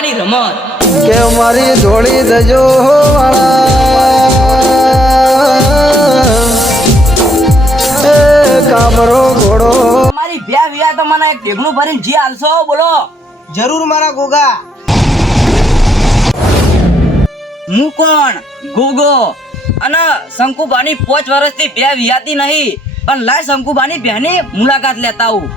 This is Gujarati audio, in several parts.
રમવાની રમત કે મારી જોડી દજો વાળા કામરો ઘોડો તમારી વ્યા વ્યા તો મને એક ઢેગણું ભરીને જી હાલશો બોલો જરૂર મારા ગોગા. હું કોણ ગોગો અને શંકુબાની 5 વર્ષથી બે વિયાતી નહીં પણ લાય શંકુબાની બેની મુલાકાત લેતા આવું.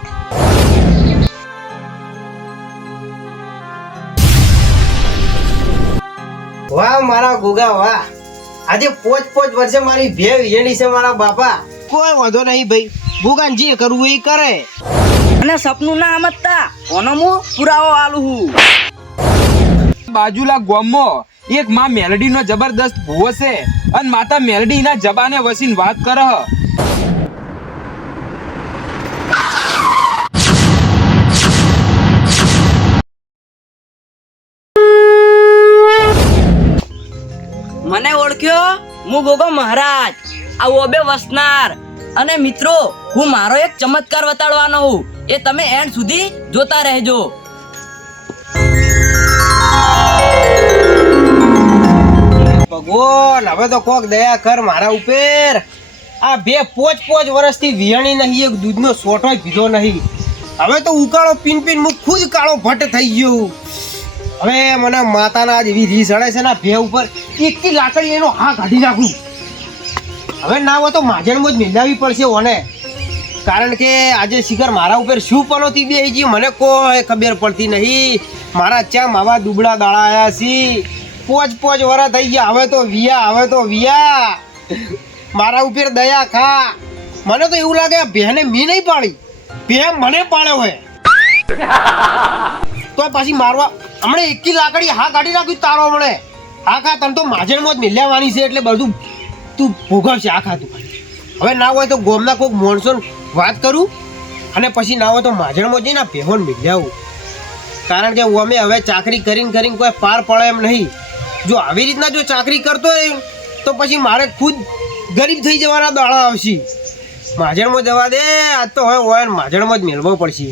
વાહ મારા ગોગા વાહ, આજે 5 વર્ષે મારી ભે વિયેણી છે મારા બાપા. કોઈ વાંધો નહીં ભાઈ, ગોગાને જે કરવું એ કરે. અને સપનું ના સમજતા ઓનો હું પુરાવો આલું હું. બાજુલા ગામમાં એક માં મેલડી નો જબરદસ્ત ભૂવો છે અને માતા મેલડી ના જબાને વસીને વાત કરે હ. મને ઓળખ્યો? હું ગોગો મહારાજ આ ઓબે વસનાર. અને મિત્રો હું મારો એક ચમત્કાર બતાડવાનો હું, એ તમે એન્ડ સુધી જોતા રહેજો. ભગવાન હવે તો કોક દયા કર મારા ઉપર. આ બે 5 વર્ષથી વિયાણી નહીં, એક દૂધનો સોટોય પીધો નહીં. હવે તો ઉકાળો પીન પીન હું ખુદ કાળો ભટ્ટ થઈ ગયો. હવે મને માતાના આજ એવી રીસ અડે છે ને ભે ઉપર, એક લાકડી એનો હા કાઢી નાખું. હવે ના હોય તો માજણમાં જ મિલાવી પડશે ઓને, કારણ કે આજે શિખર મારા ઉપર શું પલોથી બે ગઈ મને કોઈ ખબર પડતી નહીં. મારા ચા માવા દુબળા દાડા આયા છી, 5 વર્ષ થઈ ગયા. હવે તો વિયા મારા ઉપર દયા ખા. મને તો એવું લાગે ભેને મી નહીં પાડી, ભે મને પાડ્યો હોય તો પાછી મારવા હમણાં એકી લાકડી હા કાઢી નાખ્યું તારો હમણે. હા ખા, તને તો માજણમાં જ મિલ્યાવાની છે એટલે બધું તું ભોગવશે. આ ખાતું હવે ના હોય તો ગોમના કોઈક માણસો વાત કરું અને પછી ના હોય તો માજણમાં જઈને ભેહોન મિલ્યાવું, કારણ કે અમે હવે ચાકરી કરીને કોઈ પાર પડે એમ નહીં. જો આવી રીતના જો ચાકરી કરતો હોય તો પછી મારે ખુદ ગરીબ થઈ જવાના દાડા આવશે. માજણમાં જવા દે, આજ તો હવે હોય માજણમાં જ મેળવવો પડશે.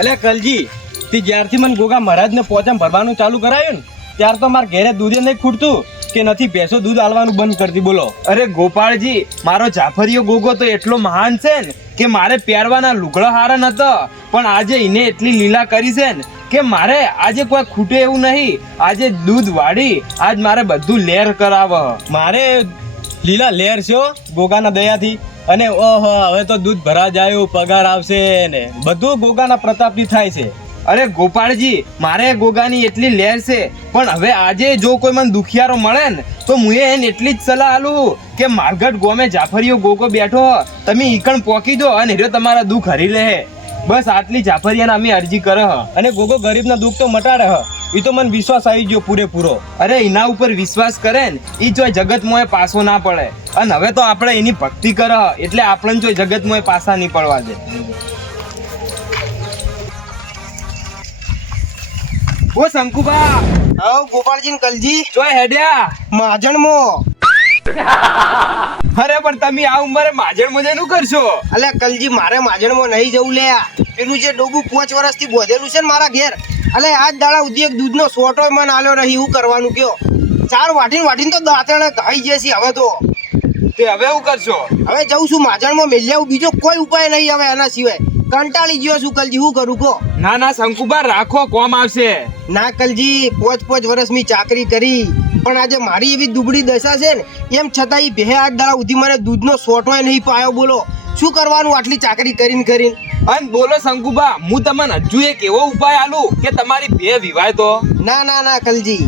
એટલે કલજી તી જ્યારથી મને ગોગા મહારાજને પોચમ ભરવાનું ચાલુ કરાયું ને ત્યાર તો મારા ઘેરે દૂધે નહીં ખૂટતું કે નથી ભેંસો દૂધ આલવાનું બંધ કરતી. બોલો અરે ગોપાળજી, મારો જાફરિયો ગોગો તો એટલો મહાન છે ને કે મારે પહેરવાના લુગડા હારા નતો, પણ આજે એને એટલી લીલા કરી છે ને કે મારે આજે કોઈ ખૂટે એવું નહીં. આજે દૂધ વાળી આજ મારે બધું લેર કરાવ. મારે લીલા લેર છે હો, ગોગાના દયાથી. અને ઓહો હવે તો દૂધ ભરા જાય, પગાર આવશે ને બધું ગોગાના પ્રતાપથી થાય છે. અરે ગોપાળજી, મારે ગોગાની એટલી લેર છે, પણ હવે આજે જો કોઈ મને દુખિયારો મળે ને તો હું એને એટલી જ સલાહ આલું કે મારગઢ ગોમે જાફરિયો ગોગો બેઠો, તમે ઈકણ પોકી દો અને હીરો તમારા દુઃખ હરી લે. બસ આટલી જાફરિયાને અમે અરજી કરે હ. અને ગોગો ગરીબના દુઃખ તો મટાડે હ, એ તો મને વિશ્વાસ આવી ગયો પૂરેપૂરો. અરે એના ઉપર વિશ્વાસ કરે ને એ જોઈ જગતમાં પાસો ના પડે. અને હવે તો આપણે એની ભક્તિ કરે એટલે આપણને જોઈ જગતમાં પાસા નહીં પડવા દે. ઓ શંકુબા, હા ગોપાળજી ને કલજી જોઈ હેડ્યા માજણમાં. અરે પણ તમે આ ઉંમરે માજણ મજા નું કરશો? અલ્યા કલજી મારે માજણમાં નહીં જવું લે. પેલું જે ડોબું 5 વર્ષથી બોધેલું છે ને મારા ઘેર, અલે આજ દાડા ઉધી એક દૂધનો સોટો મને આલ્યો નહીં. હું કરવાનું કયો? 4 વાટીને તો દાંતણે ખાઈ જશે. હવે તો તે હવે શું કરશો? હવે જઉં છું માજણમાં મેલ્યાવું, બીજો કોઈ ઉપાય નહીં હવે આના સિવાય. કંટાળી ગયો છું કલજી, શું કરું કહો? ના ના શંકુબા, રાખો, કોમ આવશે. ના કલજી, 5 વર્ષ મેં ચાકરી કરી, પણ આજે મારી એવી દુબળી દશા છે ને એમ છતાં એ બે આજ દાડા ઉધી મને દૂધનો સોટોય નહીં પાયો. બોલો શું કરવાનું આટલી ચાકરી કરીને? અને બોલો શંકુબા, હું તમને હજુ એક એવો ઉપાય આલું કે તમારી બે વિવાય તો. ના કલજી,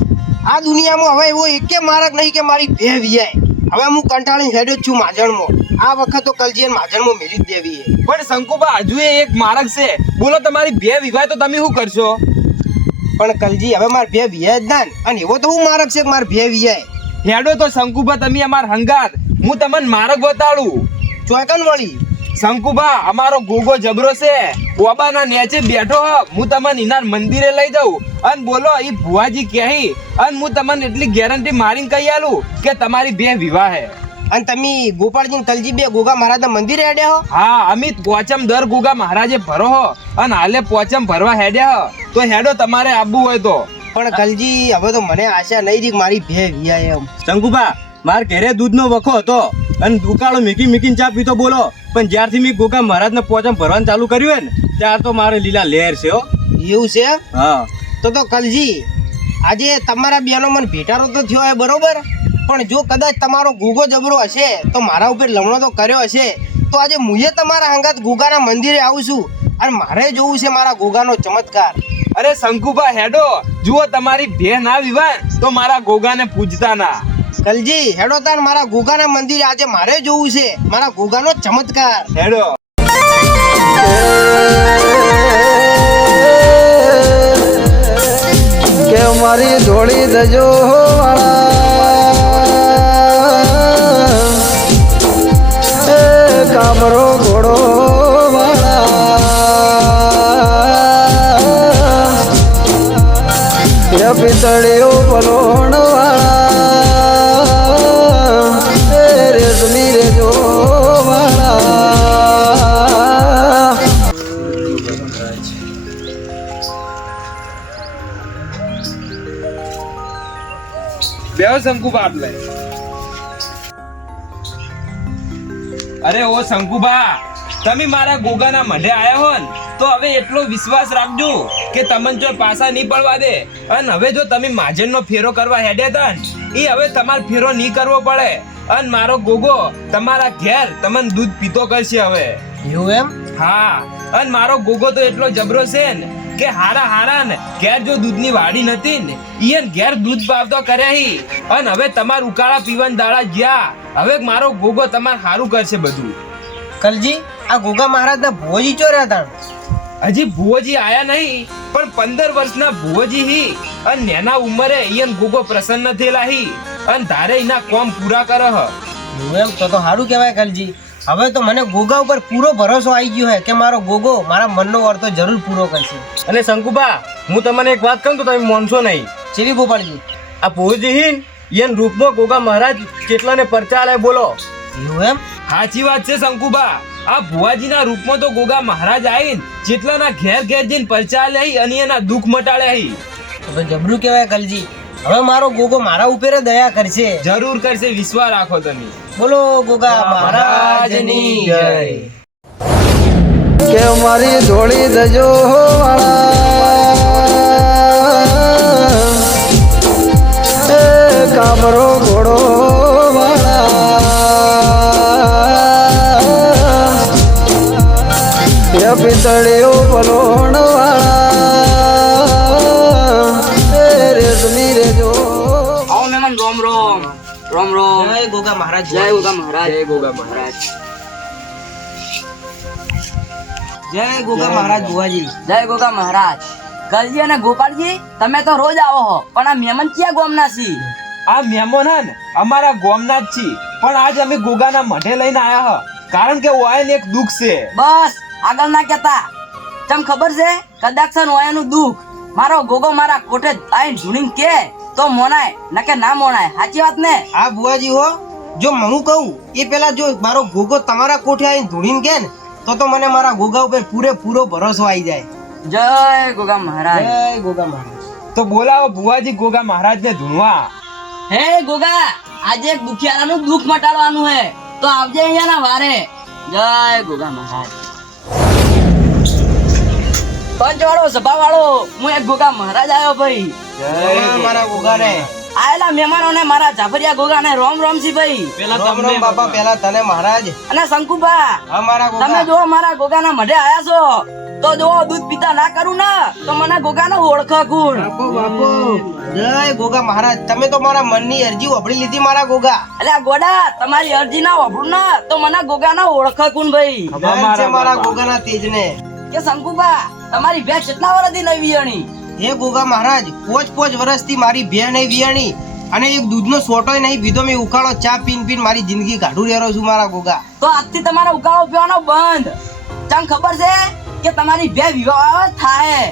આ દુનિયામાં હવે એવો એકે માર્ગ નહીં કે મારી બે વિયાય. હવે હું કંટાળીને હેડ્યો જ છું માજણમાં. આ વખત તો કલજી માજણમાં મેલી જ દેવી. પણ શંકુબા હજુ એક માર્ગ છે. બોલો તમારી બે વિવાય તો તમે શું કરશો? પણ કલજી હવે મારે બે વિયાય જ ના, અને એવો તો હું માર્ગ છે કે મારે બે વિયાય. હેડો તો શંકુબા તમે અમાર હંગાત, હું તમને માર્ગ બતાડું. ચોકન વળી શંકુબા, અમારો ગોગો જબરો છે, ઓબાના નેચે બેઠો હ. હું તમને ઇનાર મંદિરે લઈ જાઉં અને બોલો એ ભુવાજી કહી અને હું તમને એટલી ગેરંટી મારીને કહી આલું કે તમારી બે વિવાહ હે. અને તમે ગોપાળજી ને તલજી બે ગોગા મહારાજના મંદિરે હેડ્યા હો? હા અમિત પોચમ દર ગોગા મહારાજે ભરો હો અને હાલે પોચમ ભરવા હેડ્યા હો. તો હેડો તમારે આવવું હોય તો. પણ કલજી હવે તો મને આશા નહીં રહી કે મારી ભે વિયા એમ. શંકુભા માર ઘરે દૂધનો વખો હતો અને દુકાળો મીકીને ચા પીતો બોલો, પણ જ્યારથી મેં ગોગા મહારાજને પોચમ ભરવાનું ચાલુ કર્યું હોય ને ત્યાર તો મારે લીલા લહેર છે હો. એવું છે? હા તો કલજી આજે તમારા બેનો મને ભેટારો તો થયો હોય બરોબર, પણ જો કદાચ તમારો ગોગો જબરો હશે તો મારા ઉપર લમણો તો કર્યો હશે, તો આજે મુએ તમારા હંગાત ગોગાના મંદિરે આવું છું અને મારે જોવું છે મારા ગોગાનો ચમત્કાર. અરે શંકુભા હેડો, જુઓ તમારી ભે ના વિવાય તો મારા ગોગાને પૂજતા ના. કલજી હેડો તાન મારા ગોગાના મંદિરે આજે મારે જોવું છે મારા ગોગાનો ચમત્કાર. હેડો. કે મારી ધોળી દજો વાળા કામરો ઘોડો વાળા પિતળીઓ પલોણ વાળા રેશમી રેજો વાળા. બેહો શંકુભા આટલે. અરે ઓ શંકુભા, તમે મારા ગોગાના મઢે આયા હો ને તો હવે એટલો વિશ્વાસ રાખજો કે તમને જો પાછા નહીં પડવા દે. અને હવે જો તમે માજનનો ફેરો કરવા હેડ્યા હતા ને એ હવે તમારે ફેરો નહીં કરવો પડે અને મારો ગોગો તમારા ઘેર તમને દૂધ પીતો કરશે હવે. એવું એમ? હા, અને મારો ગોગો તો એટલો જબરો છે ને કે હારા ને ઘેર જો દૂધની વાડી નથી ને ઈયન ઘેર દૂધ પાવતો કર્યા હી. અને હવે તમાર ઉકાળા પીવાના દાડા જ્યાં હવે મારો ગોગો તમાર હારું કરશે બધું. કલજી આ ગોગા મહારાજના ભોજી ચોર્યા હતા? હજી ભુવોજી આયા નહીં, પણ 15 વર્ષના ભુવોજી હી અને નેના ઉંમરે ઈયન ગોગો પ્રસન્ન થયેલા હી અને ધારે એના કોમ પૂરા કરે હ. એવું એમ? તો સારું કહેવાય કલજી. હવે તો મને ગોગા ઉપર પૂરો ભરોસો આવી ગયો છે કે મારો ગોગો મારા મનનો અર્થ જરૂર પૂરો કરશે. અને શંકુભા હું તમને એક વાત કહું તો તમે માનશો નહીં. ચેવી ગોપાળજી? આ ભોજી હિન ઈયન રૂપમાં ગોગા મહારાજ કેટલાને પરચા આલે બોલો. એવું એમ? સાચી વાત છે શંકુબા. આ ભુવાજીના રૂપમાં તો ગોગા મહારાજ આવીને જેટલાના ઘેર જઈને પરચા લઈ અને એના દુઃખ મટાડ્યા હી. તો જબરું કહેવાય કલજી. હવે મારો ગોગો મારા ઉપર દયા કરશે. જરૂર કરશે, વિશ્વાસ રાખો તમે. બોલો ગોગા મહારાજની જય. કે મારી ધોળી દજો વાળા કામરો ઘોડો વાળા પિતળીઓ પલોણ વાળા રેશમી રેજો. આવો મહેમાન, રોમ રોમ. રોમ રોમ. જય ગોગા મહારાજ. જય ગોગા મહારાજ. જય ગોગા મહારાજ. જય ગોગા મહારાજ બુવાજી. જય ગોગા મહારાજ. કલજી અને ગોપાળજી તમે તો રોજ આવો હો, પણ આ મહેમાન ક્યાં ગોમના છી? આ મહેમાન હે ને અમારા ગોમના જ છી, પણ આજ અમે ગોગાના મઢે લઈને આયા હ કારણ કે ઓયને એક દુઃખ છે. બસ આગળ ના કહેતા. તમ ખબર છે કદાચ છે ને ઓયાનું દુઃખ મારો ગોગો મારા કોઠે આઈને ઢૂંઢીને કે તો મોનાય નકે ના મોનાય. સાચી વાત ને? આ બુવાજી હો, જો હું કહું એ પેલા જો મારો ગોગો તમારા કોઠે આવીને ધૂણીને કે ને તો મને મારા ગોગા ઉપર પૂરેપૂરો ભરોસો આવી જાય. જય ગોગા મહારાજ. જય ગોગા મહારાજ. તો બોલાવો ભુવાજી ગોગા મહારાજને ધૂણવા. હે ગોગા, આજે એક દુખિયારાનું દુઃખ મટાડવાનું હે તો આવજે અહીંયાના વારે. જય ગોગા મહારાજ. પંચવાળો સભાવાળો, હું એક ગોગા મહારાજ આવ્યો ભાઈ. જય મારા ગોગાને. આયેલા મહેમાનોને મારા જાફરિયા ગોગાને રોમ રોમ સી ભાઈ. રામ રામ બાપા. પેલા તને મહારાજ. અને શંકુભા, હા મારા તમે ગોગા. જો મારા ગોગાના મઢે આયા છો તો જો દૂધ પીતા ના કરું ને તો મને ગોગાનો ઓળખો કોણ. બાપુ બાપુ. જય ગોગા મહારાજ. તમે તો મારા મનની અરજી વાપરી લીધી મારા ગોગા. અલ્યા ગોડા, તમારી અરજી ના વાપરું ને તો મને ગોગાનો ઓળખો કોણ ભાઈ. જય છે મારા ગોગાના તેજને. કે શંકુભા, તમારી ભેંસ કેટલા વર્ષથી નવી વિયાણી? હે ગોગા મહારાજ, 5 વર્ષથી મારી ભે નહીં વિયાણી અને એક દૂધનો સોટોય નહીં પીધો. મેં ઉકાળો ચા પીન મારી જિંદગી કાઢું રહ્યો છું મારા ગોગા. તો આજથી તમારો ઉકાળો પીવાનો બંધ. તને ખબર છે કે તમારી ભે વિવાહ થાય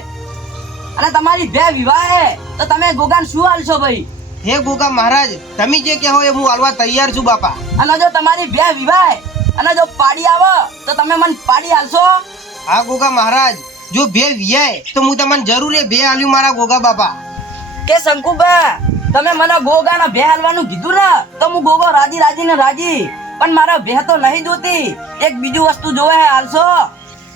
અને તમારી ભે વિવાહ તો તમે ગોગાને શું હાલશો ભાઈ? હે ગોગા મહારાજ તમે જે કહો એ હું હાલવા તૈયાર છું બાપા. અને જો તમારી બે વિવાય અને જો પાડી આવે તો તમે મને પાડી હાલશો? હા ગોગા મહારાજ, જો બે વિયાય તો હું તમને જરૂર એ બે આલ્યું મારા ગોગા બાપા. કે શંકુબા તમે મને ગોગાના ભે હાલવાનું કીધું ને તો હું ગોગો રાજી રાજી ને રાજી, પણ મારા ભે તો નહીં જોતી, એક બીજું વસ્તુ જોવે હે, હાલશો?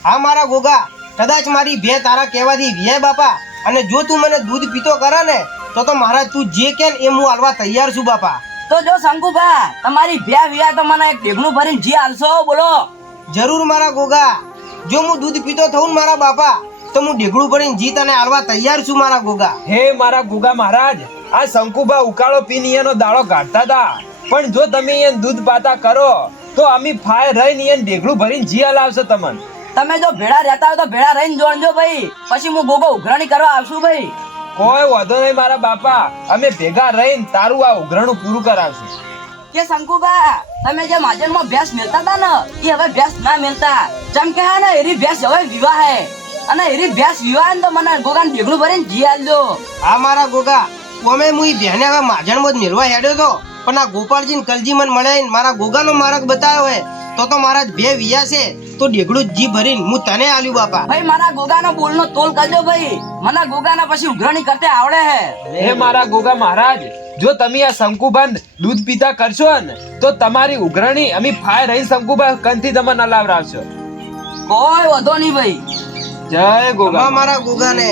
હા મારા ગોગા, કદાચ મારી બે તારા કહેવાથી વિયાય બાપા, અને જો તું મને દૂધ પીતો કરે ને તો મહારાજ તું જે કે એ હું હાલવા તૈયાર છું બાપા. તો જો શંકુબા તમારી બે વિવાય તો મને એક ઢેગણું ભરીને જી હાલશો? બોલો. જરૂર મારા ગોગા, જો હું દૂધ પીતો થઉં ને મારા બાપા તો હું ઢેગડું ભરીને જીત અને હાલવા તૈયાર છું મારા ગોગા. હે મારા ગોગા મહારાજ, આ શંકુબા ઉકાળો પીને એનો દાડો કાઢતા હતા, પણ જો તમે એને દૂધ પાતા કરો તો અમે ફાય રહીને એને ઢેગડું ભરીને જી હલાવશે તમને. તમે જો ભેળા રહેતા હોય તો ભેળા રહીને જોડજો ભાઈ, પછી હું ગોગો ઉઘરાણી કરવા આવશું ભાઈ. કોઈ વાંધો નહીં મારા બાપા, અમે ભેગા રહીને તારું આ ઉઘરાણું પૂરું કરાવશું. કે શંકુબા તમે જે માજનમાં ભેંસ મેલતા હતા ને એ હવે ભેંસ ના મેલતા, જેમ કે હે ને એરી ભેંસ હવે વિવાહ હે, અને એરી ભેંસ વિવાહ ને તો મને ગોગાને ઢેગણું ભરીને જી આલજો. હા મારા ગોગા, અમે હું ઈ બેને હવે માજણમાં જ મેળવા હેડ્યો તો, પણ આ ગોપાળજી ને કલજી મને મળે મારા ગોગાનો માર્ગ બતાવ્યો હે તો મારા બે વિયા છે તો ઢેગડું જી ભરીને હું તને આલ્યું બાપા. ભાઈ મારા ગોગાનો બોલનો તોલ કરજો ભાઈ, મને ગોગાના પછી ઉઘરાણી કરતે આવડે હે. હે મારા ગોગા મહારાજ, જો તમે આ શંકુબંધ દૂધ પીતા કરશો ને તો તમારી ઉઘરાણી અમે ફાય રહી શંકુબા કંથી તમને નલાવરાવશો. કોઈ વધો નહીં ભાઈ. જય ગોગા. મારા ગોગાને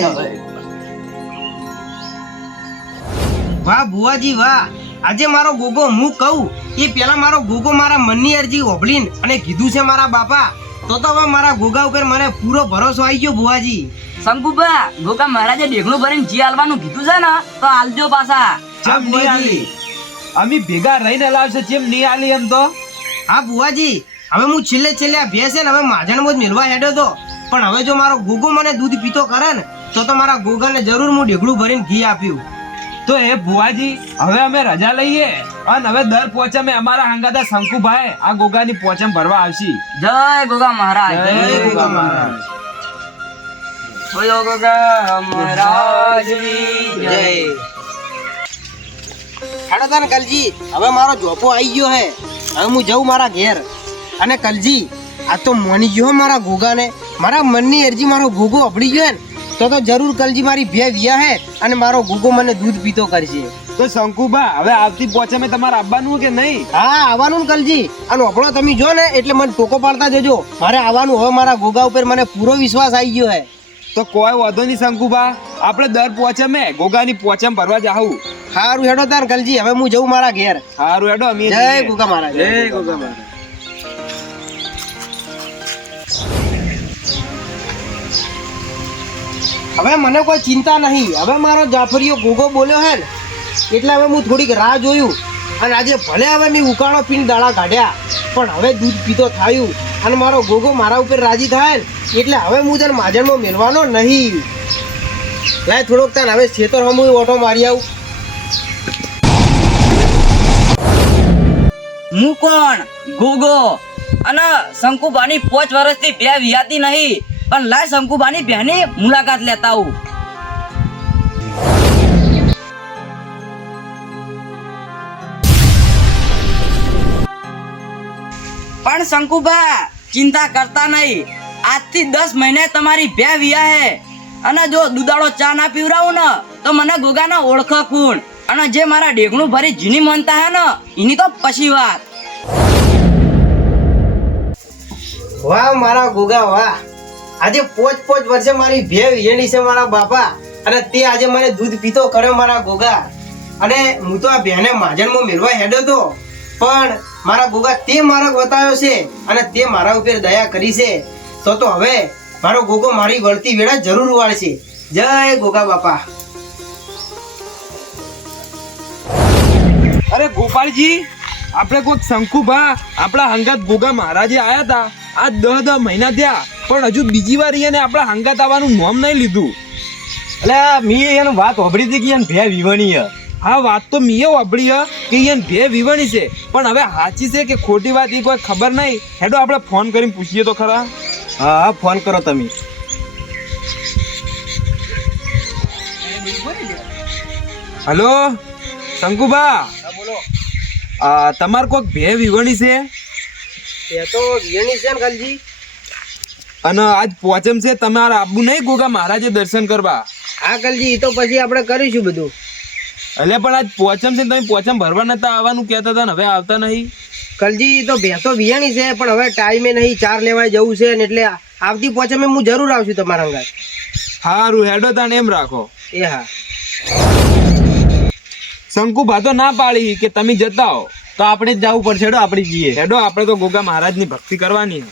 વાહ ભુવાજી વાહ, આજે મારો ગોગો હું કહું એ પેલા મારો ગોગો મારા મનની અરજી ઓભળીને અને કીધું છે મારા બાપા, તો હવે મારા ગોગા ઉપર મને પૂરો ભરોસો આવી ગયો ભુવાજી. શંકુબા ગોગા મહારાજે ઢેગણું ભરીને જી હાલવાનું કીધું છે ને તો હાલજો પાછા. ચમ નહીં આલી? અમે ભેગા રહીને હલાવશે, ચેમ નહીં આલી એમ તો? હા ભુવાજી, હવે હું છેલ્લે આ ભેંસ છે ને હવે માજણમાં જ મેળવા હેડ્યો તો, પણ હવે જો મારો ગોગો મને દૂધ પીતો કરે ને તો મારા ગોગાને જરૂર હું ઢેગડું ભરીને ઘી આપ્યું. તો હે ભુવાજી, હવે અમે રજા લઈએ અને હવે દર પોચમે અમારા હંગાતા શંકુભાઈ આ ગોગાની પોચમ ભરવા આવશી. જય ગોગા મહારાજ. જય ગોગા મહારાજ. બોલો ગોગા મહારાજની જય. હાડોદાન કલજી, હવે મારો જોપો આવી ગયો હે, હવે હું જઉં મારા ઘેર. અને કલજી આ તો મોની ગયો મારા ગોગાને, મારા મનની અરજી મારો ગોગો અભડી ગયો ને તો જરૂર કલજી મારી બે વિયા હે અને મારો ગોગો મને દૂધ પીતો કરશે. તો શંકુબા હવે આવતી પોચમે તમારે આવવાનું કે નહીં? હા આવવાનું ને કલજી, અને આપણો તમે જો ને એટલે મને ટોકો પાડતા જજો, મારે આવવાનું. હવે મારા ગોગા ઉપર મને પૂરો વિશ્વાસ આવી ગયો હે. તો કોઈ વાંધો નહીં શંકુબા, આપણે દર પોચમે ગોગાની પોચમ ભરવા જાહું. સારું હેડો તાર કલજી, હવે હું જઉં મારા ઘેર. સારું હેડો. અમે જય ગોગા મહારાજ. જય ગોગા મહારાજ. હવે મને કોઈ ચિંતા નહીં, હવે મારો જાફરીયો ગોગો બોલ્યો હે ને એટલે હવે હું થોડીક રાહ જોયું, અને આજે ભલે હવે મેં ઉકાળો પીને દાડા કાઢ્યા પણ હવે દૂધ પીતો થાયું અને મારો ગોગો મારા ઉપર રાજી થાય ને એટલે હવે હું તને માજણમાં મેળવાનો નહીં. લાય થોડોક તને હવે ખેતર હમું ઓટો મારી આવું. હું કોણ? ગોગો. અને શંકુબાની 5 વર્ષથી બે વિયાતી નહીં, પણ લાય શંકુબાની બેની મુલાકાત લેતા આવું. પણ શંકુબા ચિંતા કરતા નહીં, આજથી 10 મહિને તમારી બે વિયા હે, અને જો દુધાળો ચા ના પીવરાવું ને તો મને ગોગાને ઓળખો કોણ, અને જે મારા ઢેગણું ભરી જીની માનતા હે ને એની તો પછી વાત. વાહ મારા ગોગા વાહ, આજે 5 વર્ષે મારી બે વિયણી છે મારા બાપા, અને તે આજે મને દૂધ પીતો કર્યો મારા ગોગા. અને હું તો આ બેને માજણમાં મેળવા હેડ્યો તો, પણ મારા ગોગા તે માર્ગ બતાવ્યો છે અને તે મારા ઉપર દયા કરી છે, તો હવે મારો ગોગો મારી વળતી વેળા જરૂર વાળશે. જય ગોગા બાપા. અરે ગોપાલજી, આપણે કોઈક શંકુભા આપણા હંગાત ગોગા મહારાજે આયા હતા, આ 10 મહિના થયા પણ હજુ બીજી વાર એને આપણા હંગાત આવવાનું નામ નહીં લીધું. એટલે મેં એનું વાત સાંભળી હતી કે એને ભે વિવણી હે. હા વાત તો મીએ વાપરી હ કે એને બે વિવણી છે, પણ હવે સાચી છે કે ખોટી વાત એ કોઈ ખબર નહીં. હેડો આપણે ફોન કરીને પૂછીએ તો ખરા. હા હા ફોન કરો તમે. હલો શંકુબા બોલો. તમાર કોઈક ભે વિવણી છે એ તો વિયણી છે ને કલજી. અને આજ પોચમ છે, તમારે આબુ નહીં ગોગા મહારાજે દર્શન કરવા? હા કલજી, એ તો પછી આપણે કરીશું બધું. એટલે પણ આજ પોચમ છે ને, તમે પોચમ ભરવા નતા આવવાનું કહેતા હતા ને હવે આવતા નહીં? કલજી એ તો ભેંસો વિયાણી છે, પણ હવે ટાઈમે નહીં, ચાર લેવાય જવું છે ને, એટલે આવતી પોચમે હું જરૂર આવશું તમારા અંગાત. સારું હેડો તાને એમ રાખો. એ હા. શંકુભા તો ના પાડી કે તમે જતા હો. તો આપણે જ જવું પડશે. હેડો આપણે જઈએ. હેડો, આપણે તો ગોગા મહારાજની ભક્તિ કરવાની.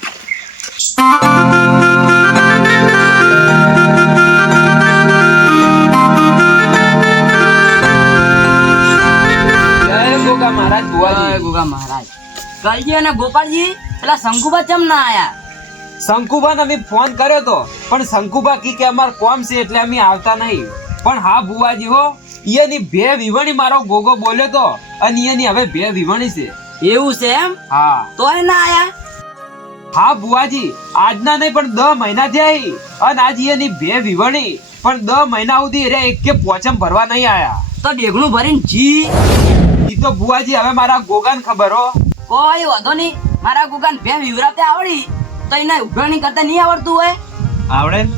જય ગોગા મહારાજ. જય ગોગા મહારાજ. કલજી અને ગોપાલજી પેલા શંકુબા ચમ ના આયા? શંકુભાને અમે ફોન કર્યો તો, પણ શંકુભા કી કે અમાર કોમ છે એટલે અમે આવતા નહીં. પણ હા બુવાજી હો, ઈયાની બે વિવણી મારો ગોગો બોલ્યો તો, અને ઈયાની હવે બે વિવણી છે. એવું છે એમ? હા તોય ના આયા? હા બુવાજી, આજના નહીં પણ 10 મહિના થયા, અને આજ ઈયાની બે વિવણી, પણ 10 મહિના સુધી રે એક કે પોચમ ભરવા નહીં આયા. તો ડેગણું ભરીને જી. ઈ તો બુવાજી હવે મારા ગોગાને ખબર હો. કોઈ વાંધો નહીં, મારા ગોગાને બે વિવરાતે આવડી તો એને ઉઘરાણી કરતા નહીં આવડતું હોય આવડે ને?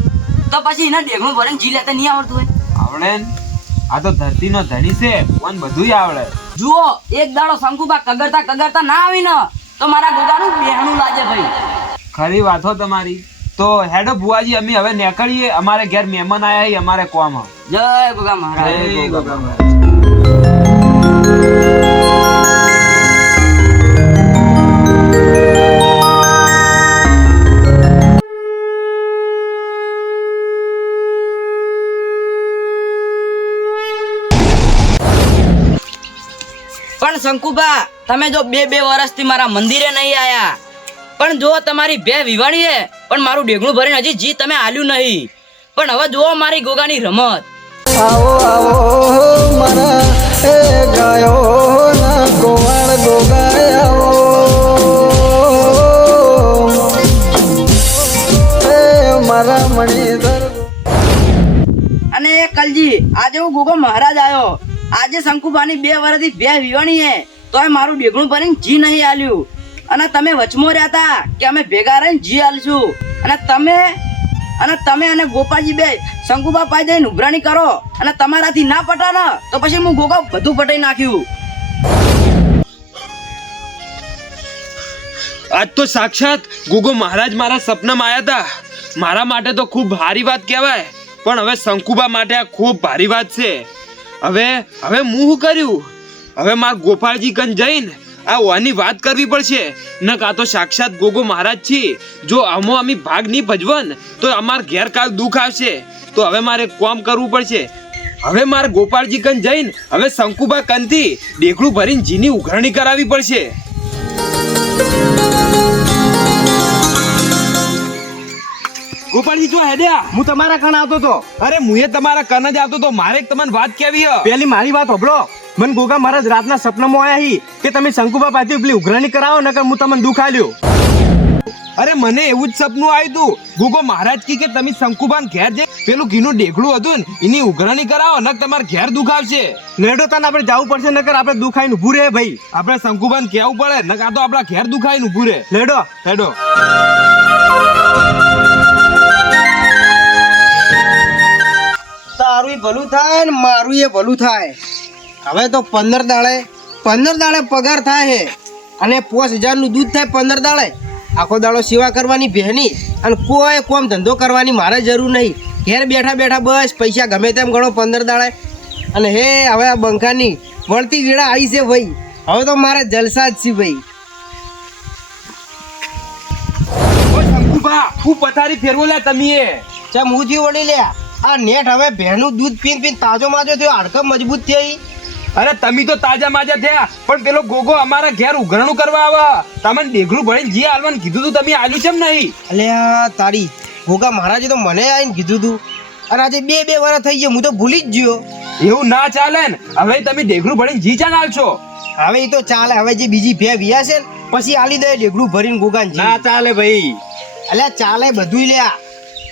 તો પછી એને ડેગણું ભરીને જી લેતા નહીં આવડતું હોય. આવડે ને? આ તો ધરતીનો ધણી છે, કોણ બધુંય આવડે. જુઓ, એક દાડો શંકુબા કગરતા કગરતા ના આવી ને તો મારા ગોગાનું બેહણું લાગે ભાઈ. ખરી વાત હો તમારી. તો હેડો બુવાજી, અમે હવે નીકળીએ, અમારે ઘેર મહેમાન આયા છે, અમારે કોમ. જય ગોગા મહારાજ. જય ગોગા મહારાજ. પણ શંકુબા, તમે જો બે વર્ષથી મારા મંદિરે નહીં આયા, પણ જો તમારી બે વિવાણી હે, પણ મારું ડેગણું ભરીને હજી જી તમે આલ્યું નહીં. પણ હવે જુઓ મારી ગોગાની રમત. આવો આવો મારા એ ગાયો ના ગોવાળ ગોગાય આવો એ મારા મણિધર. અને એ કલજી, આજે હું ગોગો મહારાજ આવ્યો. આજે શંકુબાની 2 વર્ષથી બે વિવાણી હે, તોય મારું ડેગણું ભરીને જી નહીં આલ્યું. અને તમે વચમાં રહ્યા હતા કે અમે ભેગા રહીને જી આલશું, અને તમે અને ગોપાલજી બે શંકુબા પાસે જઈને ઉઘરાણી કરો, અને તમારાથી ના પટા ને તો પછી હું ગોગા બધું પટાઈ નાખ્યું. આજ તો સાક્ષાત ગોગો મહારાજ મારા સપનામાં આયા હતા. મારા માટે તો ખૂબ ભારી વાત કહેવાય, પણ હવે શંકુબા માટે આ ખૂબ ભારી વાત છે. હવે હું શું કર્યું? હવે માર ગોપાળજી કન જઈને આ ઓની વાત કરવી પડશે, ન કાં તો સાક્ષાત ગોગો મહારાજ છે. જો આમો અમે ભાગ નહીં ભજવન તો અમાર ઘેર કાલ દુઃખ આવશે. તો હવે મારે કોમ કરવું પડશે. હવે મારે ગોપાળજી કન જઈને હવે શંકુબા કનથી ડેકડું ભરીને જીની ઉઘરાણી કરાવવી પડશે. ગોપાળજી જો હેડ્યા? હું તમારા કણ આવતો તો. અરે મુએ તમારા કન જ આવતો તો. મારે એક તમને વાત કહેવી હે. પેલી મારી વાત સાંભળો. મને ગોગા મહારાજ રાતના સપનામાં આયા હી કે તમે શંકુબા પાસે પેલી ઉઘરાણી કરાવો, નકર હું તમને દુઃખ આલ્યો. અરે મને એવું જ સપનું આવ્યું તું. ગોગો મહારાજ કી કે તમે શંકુબાન ઘેર જઈ પેલું ઘીનું ડેકડું હતું ને એની ઉઘરાણી કરાવો, નક તમારે ઘેર દુઃખ આવશે. લેડો તાને આપણે જવું પડશે, નકર આપણે દુઃખ આઈને ઊભું રહે ભાઈ. આપણે શંકુબાન કહેવું પડે, નક આ તો આપણા ઘેર દુઃખ આઈને ઊભું રહે. લેડો. હેડો. તારું ભલું થાય ને મારું એ ભલું થાય. હવે તો 15 દાડે પગાર થાય છે, અને 5000 નું દૂધ થાય 15 દાડે. આખો દાડો સેવા કરવાની બહેની, અને કોઈ કોમ ધંધો કરવાની મારે જરૂર નહીં. ઘેર બેઠા બેઠા બસ પૈસા ગમે તેમ ગણો 15 દાડે. અને હે હવે આ બંકાની વળતી વેળા આવી છે ભાઈ. હવે તો મારે જલસા જ છે ભાઈ. ઓ શંકુબા, હું પથારી ફેરવો લ્યા તમે એ. ચમ હું થયું વળી લ્યા? આ નેટ હવે ભેણનું દૂધ પીન તાજો માજો થયો, હાડકં મજબૂત થઈ. અરે તમે તો તાજા માજા થયા, પણ પેલો ગોગો અમારા ઘેર ઉઘરાણું કરવા આવે. તમને ડેગડું ભરીને જી આલવાનું કીધું તું, તમે આલ્યું કેમ નહીં? અલ્યા તારી ગોગા મહારાજે તો મને આવીને કીધું તું, અને આજે 2 વર્ષ થઈ ગયા, હું તો ભૂલી જ ગયો. એવું ના ચાલે ને. હવે તમે ડેગડું ભરીને જી ચાલ આલશો. હવે એ તો ચાલે. હવે જે બીજી ભે વિયા છે ને પછી આલી દે ડેગડું ભરીને ગોગાન. ના ચાલે ભાઈ. અલ્યા ચાલે બધું લ્યા.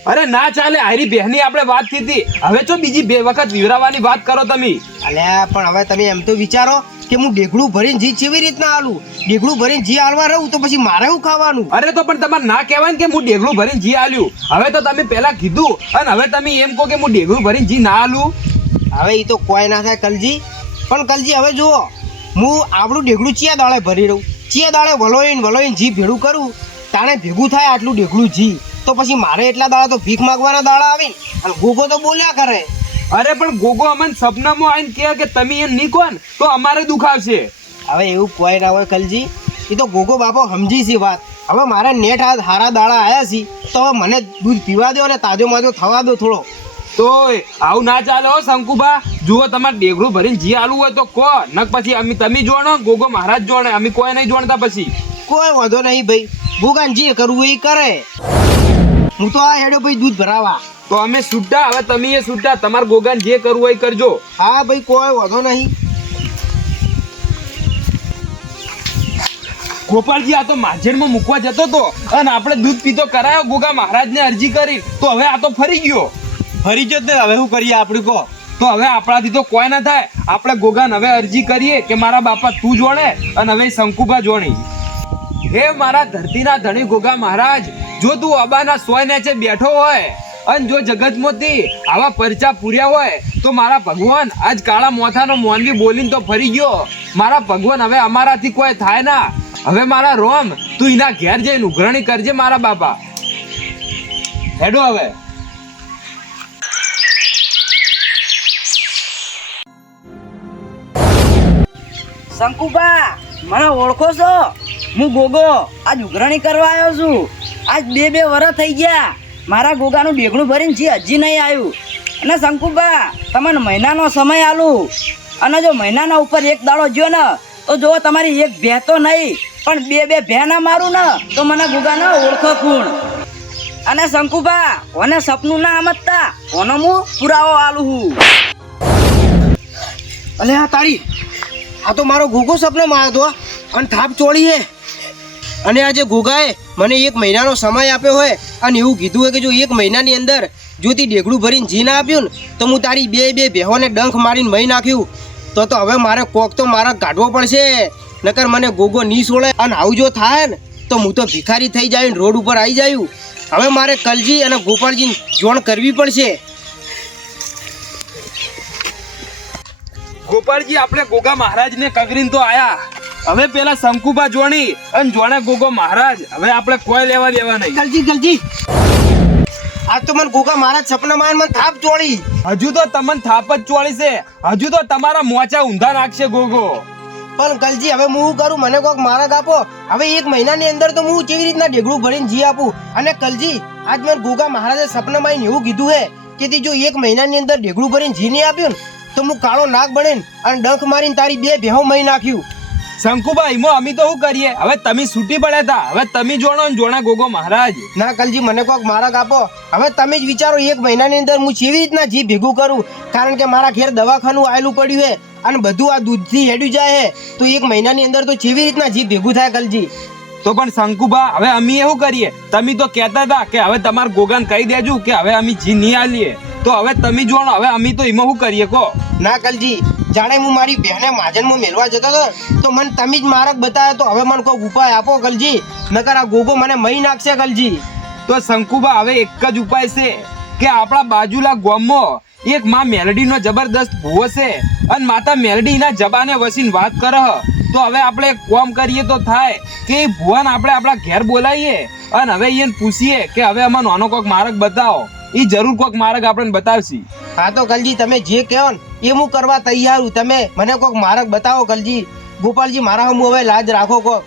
અરે ના ચાલે, હારી બહેની આપણે વાત થઈ હતી, હવે તો બીજી 2 વખત વિવરાવાની વાત કરો તમે. અલ્યા પણ હવે તમે એમ તો વિચારો કે હું ઢેગલું ભરીને જી કેવી રીતના આલું? ઢેગલું ભરીને જી આલવા રહું તો પછી મારે શું ખાવાનું? અરે તો પણ તમારે ના કહેવાય ને કે હું ડેગલું ભરીને જી આલ્યું. હવે તો તમે પહેલા કીધું અને હવે તમે એમ કહો કે હું ડેગલું ભરીને જી ના આલું. હવે એ તો કોઈ ના થાય કલજી. પણ કલજી હવે જુઓ, હું આપણું ઢેગલું ચિયા દાડે ભરી રહું, ચિયા દાડે વલોઈને જી ભેડું કરું, તાણે ભેગું થાય આટલું ઢેગલું જી. તો પછી મારે એટલા દાડા તો ભીખ માંગવાના દાડા આવી અને ગોગો તો બોલ્યા કરે. અરે પણ ગોગો અમને સપનામાં આવીને કહે કે તમે એમ નહીં કહો ને તો અમારે દુખાવશે. હવે એવું કોઈ ના હોય કલજી, એ તો ગોગો બાપો સમજી છે વાત. હવે મારા નેટ હારા દાડા આવ્યા છે તો હવે મને દૂધ પીવા દો અને તાજો માજો થવા દો થોડો. તોય આવું ના ચાલે હો શંકુબા. જુઓ તમારે ડેગલું ભરીને જી આલું હોય તો કહો, નક પછી તમે જોણો, ગોગો મહારાજ જોણે, અમે કોઈ નહીં જોણતા પછી. કોઈ વાંધો નહીં ભાઈ, ભૂગાન જે કરવું એ કરે. હું તો આ હેડ્યો ભાઈ દૂધ ભરાવા. તો અમે છૂટા, હવે તમે એ છૂટા, તમારે ગોગાને જે કરવું હોય એ કરજો. હા ભાઈ કોઈ વાંધો નહીં. ગોપાલજી આ તો માર્કેટમાં મૂકવા જતો તો અને આપણે દૂધ પીતો કરાયો ગોગા મહારાજને અરજી કરી, તો હવે આ તો ફરી ગયો. ફરી જ ને, હવે શું કરીએ આપણે કહો? તો હવે આપણાથી તો કોઈ ના થાય, આપણે ગોગાને હવે અરજી કરીએ કે મારા બાપા તું જોણે અને હવે શંકુબા જોણી. હે મારા ધરતીના ધણી ગોગા મહારાજ, જો તું અબાના સોય નીચે બેઠો હોય અને જો જગતમાંથી આવા પરચા પૂર્યા હોય તો મારા ભગવાન આજ કાળા મોથાનો મોનવી બોલીને તો ફરી ગયો. મારા ભગવાન હવે અમારાથી કોઈ થાય ના. હવે મારા રોમ તું એના ઘેર જઈને ઉઘરણી કરજે મારા બાપા. હેડો હવે. શંકુબા, મને ઓળખો છો? હું ગોગો આજ ઉઘરાણી કરવા આવ્યો છું. આજ 2 વર્ષ થઈ ગયા મારા ગોગાનું ડેગણું ભરીને હજી નહીં આવ્યું. અને શંકુબા, તમને મહિનાનો સમય આલું અને જો મહિનાના ઉપર એક દાડો જ્યો ને તો જો તમારી એક ભે તો નહીં પણ 2 ભે ના મારું ને તો મને ગોગાને ઓળખો કોણ. અને શંકુબા, કોને સપનું ના સમજતા, કોનો હું પુરાવો આલું હું. અલે આ તારી, આ તો મારો ગોગો સપને માર્યો હતો અને થાપ ચોળી હે. અને આ જે ગોગાએ મને 1 મહિનાનો સમય આપ્યો હોય અને એવું કીધું હોય કે જો 1 મહિનાની અંદર જો તી ડેગડું ભરીને જી ના આપ્યું ને તો હું તારી 2 ભેહોને ડંખ મારીને મહી નાખ્યું. તો હવે મારે કોક તો મારા કાઢવો પડશે, નકર મને ગોગો ની છોડે. અને આવું જો થાય ને તો હું તો ભિખારી થઈ જાય, રોડ ઉપર આવી જાયું. હવે મારે કલજી અને ગોપાલજીને જોણ કરવી પડશે. ગોપાલજી, આપણે ગોગા મહારાજને કગરીને તો આયા, હવે પેલા શંકુબા જોણી અને જોણે ગોગો મહારાજ, હવે આપણે કોઈ લેવા દેવા નહીં. કલજી આજ તો મને ગોગા મહારાજ સપનામાં મને થાપ ચોળી. હજુ તો તમને થાપ જ ચોળી છે, હજુ તો તમારા મોચા ઊંધા નાખશે ગોગો. પણ કલજી હવે હું કરું, મને કોક માર્ગ આપો. હવે 1 મહિનાની અંદર તો હું કેવી રીતના ઢેગડું ભરીને જી આપું? અને કલજી, આજ મને ગોગા મહારાજે સપનામાં આવીને એવું કીધું હે કે તી જો 1 મહિનાની અંદર ઢેગડું ભરીને જી નહીં આપ્યું ને તો હું કાળો નાગ બનીને અને ડંખ મારીને તારી 2 ભેહો મહી નાખ્યું. શંકુબા, એમાં અમે તો શું કરીએ? હવે તમે છૂટી પડ્યા હતા, હવે તમે જોણો ને જોણા ગોગો મહારાજ. ના કલજી, મને કોક માર્ગ આપો. હવે તમે જ વિચારો 1 મહિનાની અંદર હું કેવી રીતના જી ભેગું કરું? કારણ કે મારા ઘેર દવાખાનું આવેલું પડ્યું હે અને બધું આ દૂધથી હેડ્યું જાય હે. તો 1 મહિનાની અંદર તો કેવી રીતના જી ભેગું થાય કલજી? તો પણ શંકુબા, હવે અમે એવું કરીએ, તમે તો કહેતા હતા કે હવે તમારા ગોગાને કહી દેજો કે હવે અમે જી નહીં આલીએ, તો હવે તમે જોણો, હવે અમે તો એમાં શું કરીએ કહો? ના કલજી, જાણે હું મારી બહેને માજનમાં મેળવા જતો હતો તો મને તમે જ માર્ગ બતાવ્યો, તો હવે મને કોઈ ઉપાય આપો કલજી, નકર આ ગોગો મને મહી નાખશે કલજી. તો શંકુબા, હવે એક જ ઉપાય છે કે આપણા બાજુલા ગામમાં એક માં મેલડીનો જબરદસ્ત ભૂવો છે અને માતા મેલડી એના જબાને વસીને વાત કરે. તો હવે આપણે એક કામ કરીએ તો થાય કે એ ભુવાને આપણે આપણા ઘેર બોલાવીએ અને હવે એને પૂછીએ કે હવે અમે નાનો કોઈક માર્ગ બતાવો. એ જરૂર કોઈક માર્ગ આપણને બતાવશે. હા તો કલજી, તમે જે કહો ને એ હું કરવા તૈયાર છું. તમે મને કોઈક માર્ગ બતાવો કલજી. ગોપાલજી, મારા હું હવે લાજ રાખો કોક.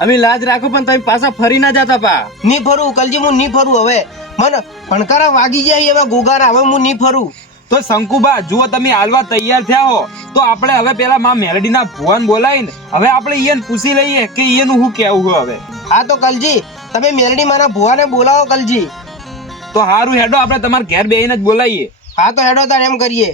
અમે લાજ રાખો પણ તમે પાછા ફરી ના જતા પા. નહીં ફરું કલજી, હું નહીં ફરું. હવે મને ભણકારા વાગી જાય હવે ગોગારા, હવે હું નહીં ફરું. તો શંકુબા, જુઓ તમે હાલવા તૈયાર થયા હો તો આપણે હવે પેલા માં મેલડીના ભુવાને બોલાવીને હવે આપણે એને પૂછી લઈએ કે એનું શું કહેવું છે હવે. હા તો કલજી, તમે મેલડી મારા ભુવાને બોલાવો કલજી. તો હારું, હેડો આપણે તમારા ઘેર બેહીને જ બોલાવીએ. હા તો હેડો તાર એમ કરીએ.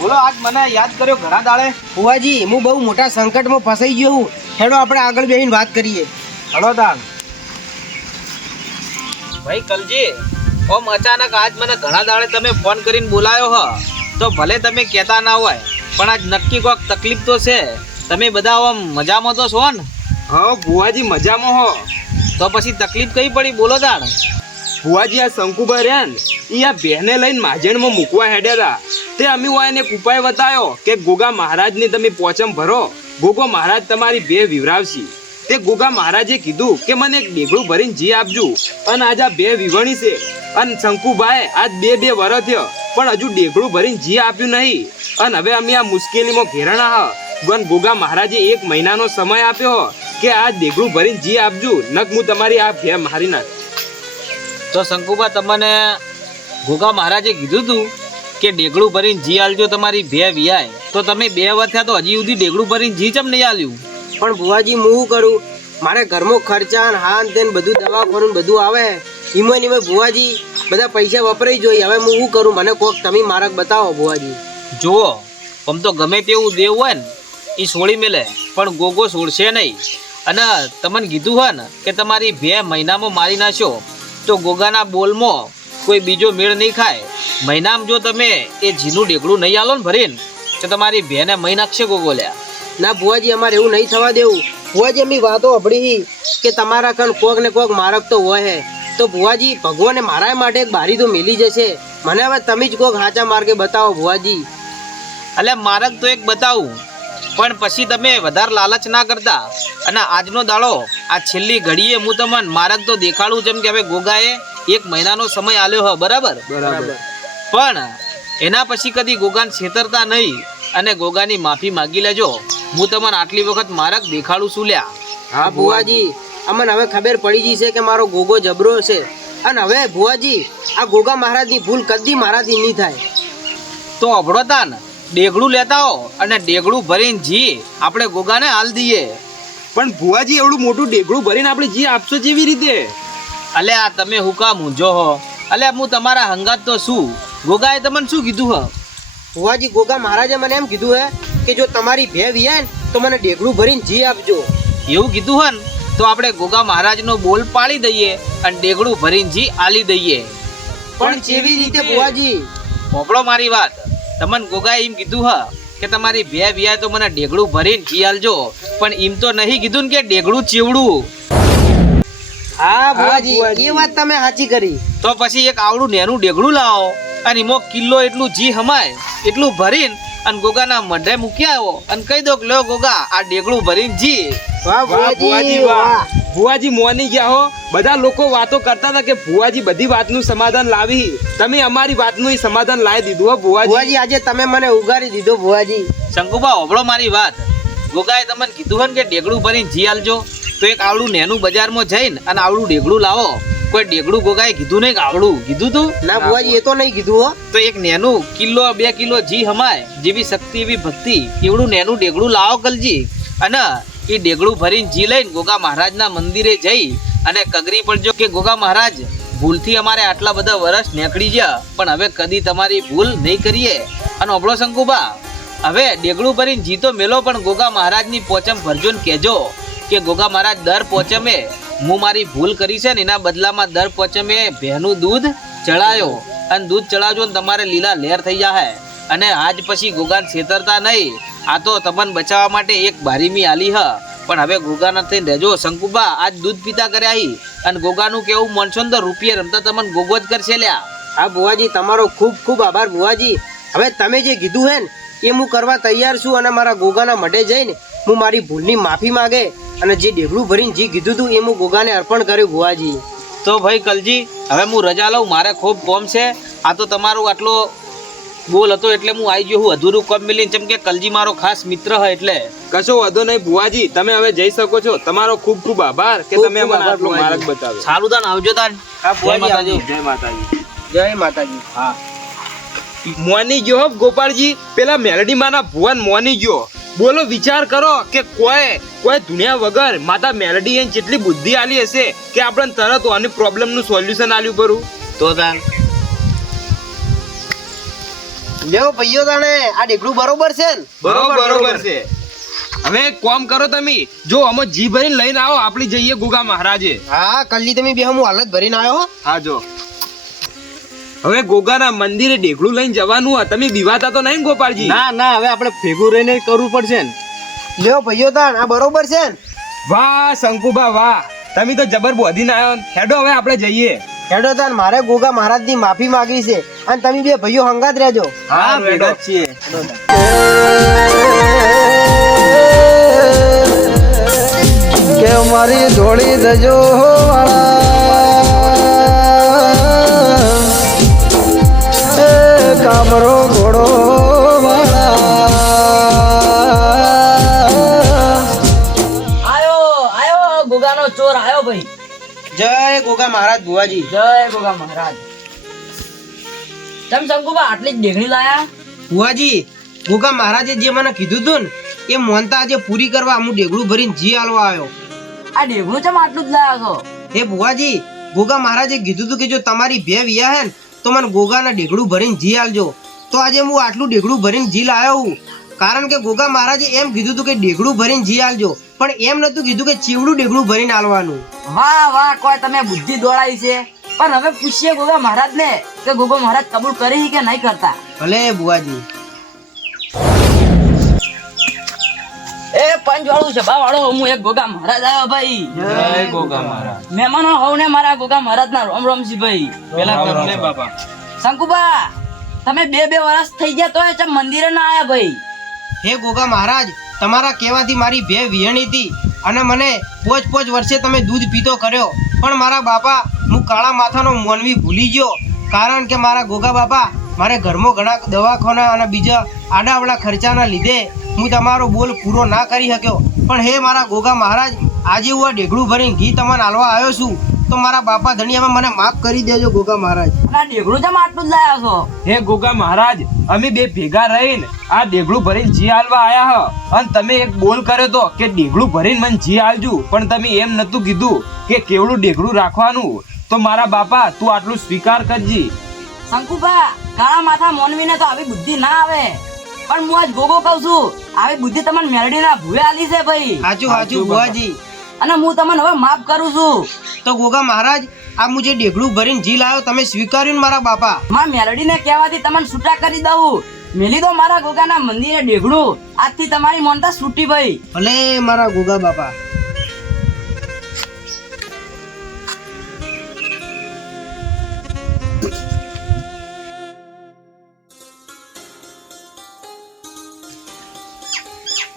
બોલો આજ મને યાદ કર્યો ઘણા દાડે. ભુવાજી હું બહુ મોટા સંકટમાં ફસાઈ ગયો હું. હેડો આપણે આગળ બેસીને વાત કરીએ. હલો દાન. ભાઈ કલજી, ઓમ અચાનક આજ મને ઘણા દાડે તમે ફોન કરીને બોલાયો હ, તો ભલે તમે કહેતા ના હોય પણ આજ નક્કી કોઈક તકલીફ તો છે. તમે બધા ઓમ મજામાં તો છો ને? હા ભુવાજી મજામાં હો. તો પછી તકલીફ કઈ પડી બોલો તાણ. ભુવાજી આ શંકુભાઈ રહ્યા ને ઈ આ બહેને લઈને માજણમાં મૂકવા હેડ્યા હતા. તે અમે એને એક ઉપાય બતાવ્યો કે ગોગા મહારાજને તમે પોચમ ભરો, ગોગો મહારાજ તમારી બે વિવરાવશી. તે ગોગા મહારાજે કીધું કે મને એક ડેગડું ભરીને જી આપજો. અને આજ આ બે વિવણી છે અને શંકુભાઈ આજ બે વર્ષ થયો પણ હજુ ડેગડું ભરીને જી આપ્યું નહીં. અને હવે અમે આ મુશ્કેલીમાં ઘેરણા હ. પણ ગોગા મહારાજે 1 મહિનાનો સમય આપ્યો કે આ ડેગડું ભરીને જી આપજો, નક હું તમારી આ ભે મારી નાખ. તો શંકુબા તમને ગોગા મહારાજે કીધું તું કે ડેગડું ભરીને જી આલજો તમારી બે વિયાય, તો તમે 2 વર્ષ થયા તો હજી સુધી ડેગડું ભરીને જી ચમ નહીં આલ્યું? પણ ભુવાજી હું શું કરું, મારે ઘરમાં ખર્ચા ને હાન તેન બધું દવાખાનું બધું આવે, ઈમાં ને ભુવાજી બધા પૈસા વપરાઈ જોઈએ. હવે હું શું કરું, મને કોક તમે માર્ગ બતાવો ભુવાજી. જુઓ, આમ તો ગમે તેવું દેવ હોય ને એ છોડી મેલે પણ ગોગો છોડશે નહીં. અને તમને કીધું હોય ને કે તમારી 2 મહિનામાં મારી નાખશો તો ગોગાના બોલમાં કોઈ બીજો મેળ નહીં ખાય. મહિનામાં જો તમે એ જીનું ડેગડું નહીં આલો ને ભરીને તો તમારી ભેને મહી નાખશે ગોગો લ્યા. ના ભુવાજી અમારે એવું નહીં થવા દેવું. ભુવાજી એમની વાતો અભળી કે તમારા કણ કોક ને કોક મારક તો હોય હે, તો ભુવાજી ભગવાને મારા માટે એક બારી તો મેલી જશે. મને હવે તમે જ કોક સાચા માર્ગે બતાવો ભુવાજી. એટલે માર્ગ તો એક બતાવું પણ પછી તમે વધારે લાલચ ના કરતા. અને આજનો દાડો આ છેલ્લી ઘડીએ હું તમને માર્ગ તો દેખાડું, જેમ કે હવે ગોગાએ 1 મહિનાનો સમય આલ્યો હ, બરાબર? પણ એના પછી કદી ગોગાને છેતરતા નહીં અને ગોગાની માફી માગી લેજો. હું તમને આટલી વખત માર્ગ દેખાડું છું લ્યા. હા ભુવાજી, અમને હવે ખબર પડી ગઈ છે કે મારો ગોગો જબરો છે. અને હવે ભુવાજી આ ગોગા મહારાજની ભૂલ કદી મારાથી નહીં થાય. તો અભડો તાન ડેગડું લેતા હો અને ડેગડું ભરીને જી આપણે ગોગાને હાલ દઈએ. પણ ભુવાજી એવડું મોટું ડેગડું ભરીને આપણે જી આપશો જેવી રીતે? અલે આ તમે હુકા મૂંઝો હો? અલે હું તમારા હંગાત તો શું. ગોગાએ તમને શું કીધું હ? ભુવાજી ગોગા મહારાજે મને એમ કીધું હે કે જો તમારી ભે વિયાય ને તો મને ડેગડું ભરીને જી આપજો. એવું કીધું હન તો આપણે ગોગા મહારાજનો બોલ પાડી દઈએ અને ડેગડું ભરીને જી આલી દઈએ. પણ કેવી રીતે ભુવાજી? પોપડો મારી વાત. તમને ગોગાએ એમ કીધું હ કે તમારી બે વિયાય તો મને ડેગડું ભરીને જી આલજો, પણ એમ તો નહીં કીધું ને કે ડેગડું ચેવડું. હા ભુવાજી એ વાત તમે સાચી કરી. તો પછી એક આવડું નેનું ડેગડું લાવો અને એમાં કિલો એટલું જી હમાય એટલું ભરીને અને ગોગાના મઢે મૂકી આવો અને કહી દો કે લો ગોગા આ ડેગડું ભરીને જી. વાહ ભુવાજી વાહ. ભુવાજી મોની ગયા હો. બધા લોકો વાતો કરતા હતા કે ભુવાજી બધી વાતનું સમાધાન લાવી, તમે અમારી વાતનું સમાધાન લાવી દીધું હો ભુવાજી. ભુવાજી આજે તમે મને ઉગારી દીધો ભુવાજી. શંકુબા હોભળો મારી વાત. ગોગાએ તમને કીધું હન કે ડેગડું ભરીને જી આલજો, તો એક આવડું નેનું બજારમાં જઈને અને આવડું ડેગડું લાવો. કોઈ ડેગડું ગોગાએ કીધું નહીં કે આવડું કીધું તું? ના ભુવાજી એ તો નહીં કીધું હો. તો એક નેનું કિલો 2 કિલો જી હમાય જેવી શક્તિ એવી ભક્તિ એવડું નેનું ડેગડું લાવો કલજી. અને એ ડેગડું ભરીને જી લઈને ગોગા મહારાજના મંદિરે જઈ અને કગરી પડજો કે ગોગા મહારાજ ભૂલથી અમારે આટલા બધા વર્ષ નીકળી ગયા પણ હવે કદી તમારી ભૂલ નહીં કરીએ. અને અબળો શંકુબા હવે ડેગડું ભરીને જી તો મેલો પણ ગોગા મહારાજની પોચમ ભરજો ને કહેજો કે ગોગા મહારાજ દર પોચમે હું મારી ભૂલ કરી છે ને એના બદલામાં દર પોચમે ભેનું દૂધ ચડાયો અને દૂધ ચડાવજો ને તમારે લીલા લહેર થઈ જાય. અને આજ પછી ગોગાને છેતરતા નહીં. આ તો તમને બચાવવા માટે એક બારીમી આલી હ, પણ હવે ગોગાના થઈને રહેજો. શંકુબા આજ દૂધ પીતા કર્યા હી અને ગોગાનું કેવું મનસો ને તો રૂપિયા રમતા તમને ગોગો જ કરશે લ્યા. હા ભુવાજી તમારો ખૂબ ખૂબ આભાર ભુવાજી. હવે તમે જે કીધું હે ને એ હું કરવા તૈયાર છું અને મારા ગોગાના મઢે જઈને હું મારી ભૂલની માફી માંગે અને જે ડેગડું ભરીને જે કીધું હતું એ હું ગોગાને અર્પણ કર્યું ભુવાજી. તો ભાઈ કલજી હવે હું રજા લઉં, મારે ખૂબ કોમ છે. આ તો તમારું આટલો બોલ હતો એટલે હું આવી ગયો. હું અધૂરું કોમ મિલીને જેમ કે કલજી મારો ખાસ મિત્ર હોય એટલે. કશો વાંધો નહીં ભુવાજી, તમે હવે જઈ શકો છો. તમારો ખૂબ ખૂબ આભાર કે તમે અમને આટલો માર્ગ બતાવ્યો. સારું તાન આવજો તાન. હા ભુવાજી આવજો. જય માતાજી. જય માતાજી. હા મોની ગયો હો ગોપાળજી, પેલા મેલડી માના ભુવન મોની ગયો. બોલો વિચાર કરો કે કોઈ દુનિયા વગર માતા મેલડી એને જેટલી બુદ્ધિ આલી હશે કે આપણે તરત આની પ્રોબ્લેમ નું સોલ્યુશન આલ્યું પરું. તો તાન લેવો ભાઈઓ તાણે આ ઢેકડું બરોબર છે ને? બરોબર છે. હવે એક કામ કરો તમે, જો અમે જી ભરીને લઈને આવો, આપણી જઈએ ગોગા મહારાજે. હા કલ્લી તમે બે હું હાલત ભરીને આવ્યો. હા જો હવે ગોગાના મંદિરે ઢેકડું લઈને જવાનું હોય, તમે બીવાતા તો નહીં ગોપાલજી? ના હવે આપણે ભેગું રહીને કરવું પડશે ને. લેવો ભાઈઓ તાણ આ બરોબર છે ને? વાહ શંકુબા વાહ, તમે તો જબર બોધીને આવ્યો. હેડો હવે આપણે જઈએ. હેડો તાણ મારે ગોગા મહારાજની માફી માંગી છે અને તમે બે ભાઈઓ હંગાત રહેજો. હા ભેગા જ છીએ. કે મારી ધોળી દજો વાળા એ કામરો ઘોડો વાળા આયો ગોગાનો ચોર આયો ભાઈ. જય ગોગા મહારાજ ભુવાજી. જય ગોગા મહારાજ. તમ શંકુબા આટલી જ ઢેકણી લાયા? ભુવાજી ગોગા મહારાજે જે મને કીધું તું ને એ મોનતા આજે પૂરી કરવા હું ઢેકડું ભરીને જી આલવા આવ્યો. આ ઢેકણું ચમ આટલું જ લાયા છો? એ ભુવાજી ગોગા મહારાજે કીધું તું કે જો તમારી બે વિયા હે ને તો મને ગોગાના ઢેકડું ભરીને જી આલજો. તો આજે હું આટલું ઢેકડું ભરીને જી લાયો હું. કારણ કે ગોગા મહારાજે એમ કીધું તું કે ઢેકડું ભરીને જી આલજો, પણ એમ નતું કીધું કે ચીવડું ઢેકડું ભરીને આલવાનું. વાહ વાહ, કોઈ તમે બુદ્ધિ દોડાઈ છે. પણ હવે પૂછીએ ગોગા મહારાજ ને કે ગોગા મહારાજ કબૂલ કરી કે નહીં કરતા. ભલે ભુવાજી. એ પંચવાળું સભા વાળો હું એક ગોગા મહારાજ આવ્યો ભાઈ. જય ગોગા મહારાજ. મહેમાનો હોવને મારા ગોગા મહારાજ ના રોમ રોમ સી ભાઈ. પેલા કરને બાપા. શંકુબા તમે બે વર્ષ થઈ ગયા તોય ચમ મંદિરે ના આયા ભાઈ? હે ગોગા મહારાજ તમારા કહેવાથી મારી બે વિહણી હતી અને મને પોચ વર્ષે તમે દૂધ પીતો કર્યો, પણ મારા બાપા હું કાળા માથાનો મોનવી ભૂલી ગયો. કારણ કે મારા ગોગા બાપા મારે ઘરમાં ઘણા દવાખાના અને બીજા આડાવડા ખર્ચાના લીધે હું તમારો બોલ પૂરો ના કરી શક્યો. પણ હે મારા ગોગા મહારાજ આજે હું આ ઢેકડું ભરીને ઘી તમને આલવા આવ્યો છું, તો મારા બાપા ધનિયામાં મને માફ કરી દેજો ગોગા મહારાજ. આ ઢેકણું ચમ આટલું જ લાયા છો? હે ગોગા મહારાજ, અમે બે ભેગા રહીને આ ઢેગડું ભરીને જી આલવા આયા હ, અને તમે એક બોલ કર્યો તો કે ઢેગડું ભરીને મને જી આલજુ, પણ તમે એમ નતું કીધું કે કેવડું ઢેગડું રાખવાનું. તો મારા બાપા તું આટલું સ્વીકાર કરજી. શંકુબા કાળા માથા મોનવીને તો આવી બુદ્ધિ ના આવે, પણ હું આજ ગોગો કહું છું આવી બુદ્ધિ તમને મેલડીના ભૂવે આલી છે ભાઈ. હાચું હાચું ભુવાજી. અને હું તમને હવે માફ કરું છું. તો ગોગા મહારાજ આ હું જે ઢેકડું ભરીને જી લાવ્યો તમે સ્વીકાર્યું ને મારા બાપા? માં મેલડીને કહેવાથી તમને છૂટા કરી દઉં. મેલી દો મારા ગોગાના મંદિરે ઢેકડું. આજથી તમારી મોનતા છૂટી ભાઈ. ભલે મારા ગોગા બાપા.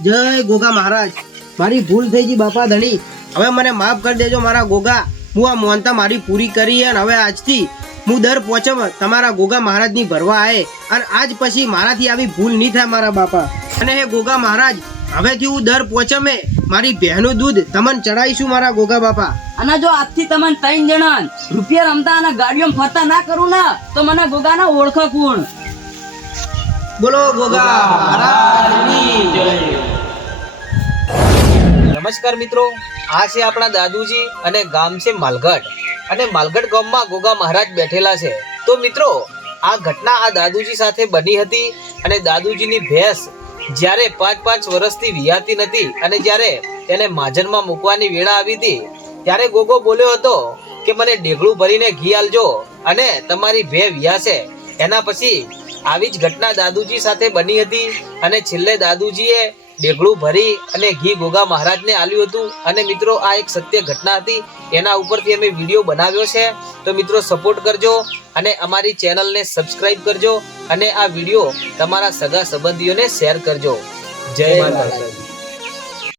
જય ગોગા મહારાજ મારી ભૂલ થઈ ગઈ બાપા ધણી, હવે મને માફ કરી દેજો મારા ગોગા. હું આ મોનતા મારી પૂરી કરી અને હવે આજથી હું દર પોચમ તમારા ગોગા મહારાજની ભરવા આયે, અને આજ પછી મારાથી આવી ભૂલ નહીં થાય મારા બાપા. અને હે ગોગા મહારાજ હવેથી હું દર પોચમે મારી બહેનું દૂધ તમને ચડાવીશું મારા ગોગા બાપા. અને જો આજથી તમને 3 જણા રૂપિયા રમતા અને ગાડીઓમાં ફરતા ના કરું ને તો મને ગોગાના ઓળખો કોણ. બોલો ગોગા મહારાજની જય. નમસ્કાર મિત્રો, આ છે આપણા દાદુજી અને ગામ છે માલગઢ, અને માલગઢ ગામમાં ગોગા મહારાજ બેઠેલા છે. તો મિત્રો આ ઘટના આ દાદુજી સાથે બની હતી, અને દાદુજીની ભેંસ જ્યારે 5 વર્ષથી વિહાતી નથી, અને જ્યારે તેને માજનમાં મૂકવાની વેળા આવી હતી ત્યારે ગોગો બોલ્યો હતો કે મને ઢેગડું ભરીને ઘી આલજો અને તમારી ભે વિહાશે. એના પછી આવી જ ઘટના દાદુજી સાથે બની હતી, અને છેલ્લે દાદુજીએ ઢેગડું ભરી અને ઘી ગોગા મહારાજને આલ્યું હતું. અને મિત્રો આ એક સત્ય ઘટના હતી, એના ઉપરથી અમે વિડીયો બનાવ્યો છે. તો મિત્રો સપોર્ટ કરજો અને અમારી ચેનલને સબસ્ક્રાઇબ કરજો, અને આ વિડીયો તમારા સગા સંબંધીઓને શેર કરજો. જય માતાજી.